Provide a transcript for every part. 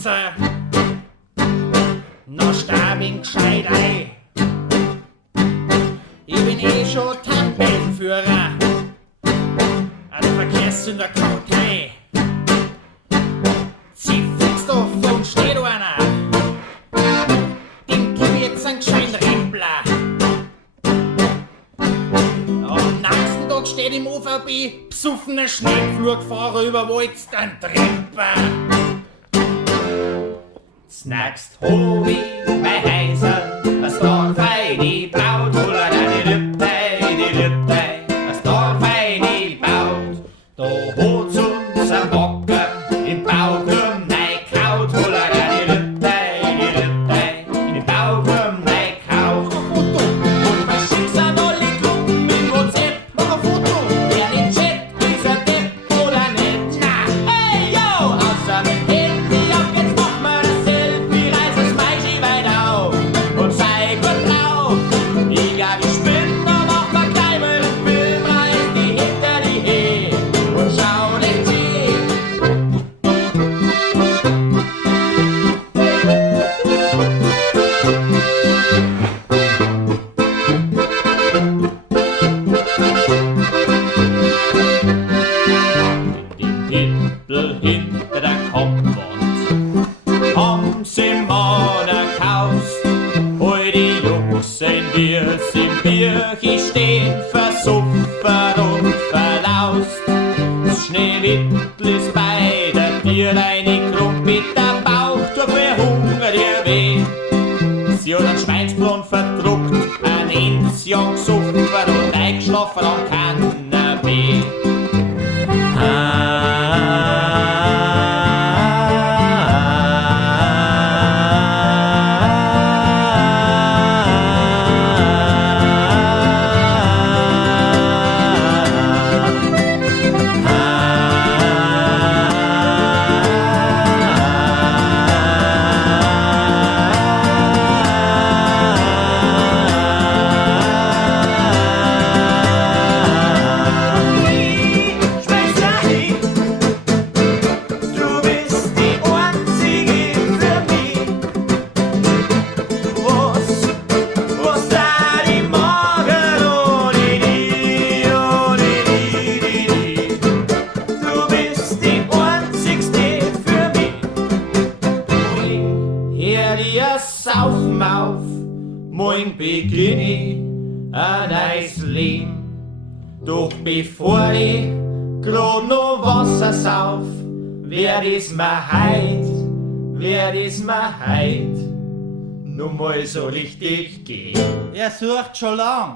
Spitze, noch Stabing gescheit ein. Ich bin eh schon Tabellenführer, also Verkehrssünder Kartei. Sie fliegst auf und steht einer, dem gib ich jetzt einen gescheiten Rempler. Am nächsten Tag steht im OVB besoffener Schneepflugfahrer überwalzt ein Tremper. Snacks Hobby bei Heisen, das Dorf die baut, oder die Lütte, das Dorf die baut. Da hat's uns ein Bocker im Baugrum neikaut, oder die Lütte, im Baugrum neikaut. Und mein Schicksal alle Gruppen im WhatsApp, mach ein Foto, wer den Chat, ist er Depp oder nicht? Na, hey yo, außer mit Handy auf geht's noch mal das Selfie, reiß das Maichi weiter auf und sei gut drauf. Ich glaub, ich spinn noch auf der Kleibel und Film, reiß die hinter die He und schau nicht hin. Den Titel hinter der Kopfwand haben sie mal erkaust. Hol die Jungs ein Biers im Birchi stehen, versuffert und verlaust. Das Schneewittl ist bei der Tür, eine Krumpit, der Bauch tut mir Hunger dir weh. Sie hat einen Schweinsbrunnen verdruckt, ein Enzian gesuffert und eingeschlafen am Kanapee. Saufen auf, morgen beginn ich ein neues Leben. Doch bevor ich grad noch Wasser sauf, werd es mir heut noch mal so richtig gehen. Er sucht schon lang.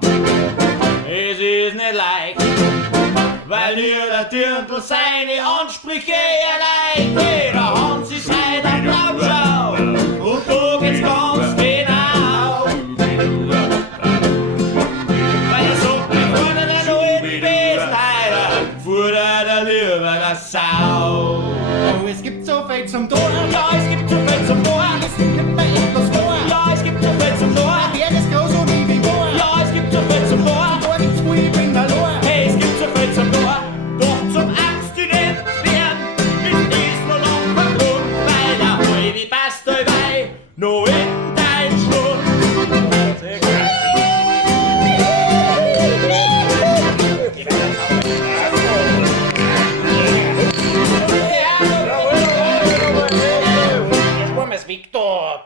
Es ist nicht leicht, weil nur der Dirndl seine Ansprüche erleicht. Jeder Hans ist heute ein Blauschau und da geht's ganz genau. Weil er sagt, wir vorne den alten Besenheider, fuhr der lieber der Sau. Oh, es gibt so viel zum Tor. Ja, es gibt so viel zum Tor. Es gibt mir etwas vor. Ja, es gibt so viel zum Tor. Der ist groß und ich wie war. Ja, es gibt so viel zum Tor. Da gibt's viel, ich bin verloren. Hey, es gibt so viel zum Tor, doch zum Abstinent werden ist dies nur lang vergrund, weil der Heuwi passt dabei noch in dein Schlund. Jetzt wollen wir's Victor.